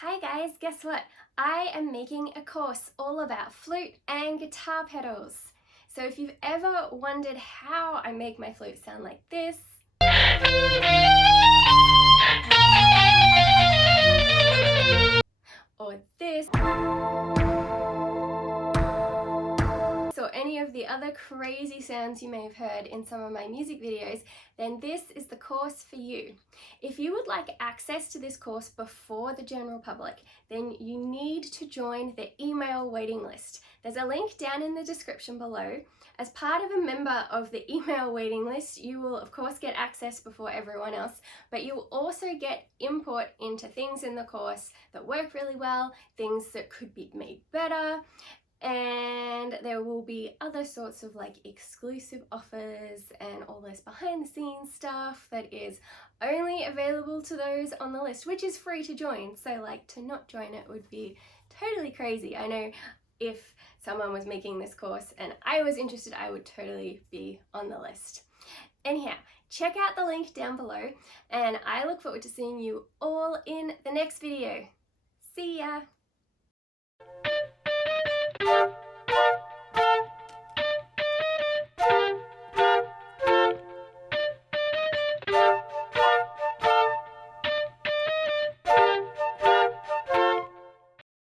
Hi guys, guess what? I am making a course all about flute and guitar pedals. So if you've ever wondered how I make my flute sound like this, or this, or any of the other crazy sounds you may have heard in some of my music videos, then this is the course for you. If you would like access to this course before the general public, then you need to join the email waiting list. There's a link down in the description below. As part of a member of the email waiting list, you will of course get access before everyone else, but you'll also get input into things in the course that work really well, things that could be made better, and there will be other sorts of like exclusive offers and all this behind the scenes stuff that is only available to those on the list, which is free to join. So like to not join it would be totally crazy. I know if someone was making this course and I was interested, I would totally be on the list. Anyhow, check out the link down below and I look forward to seeing you all in the next video. See ya!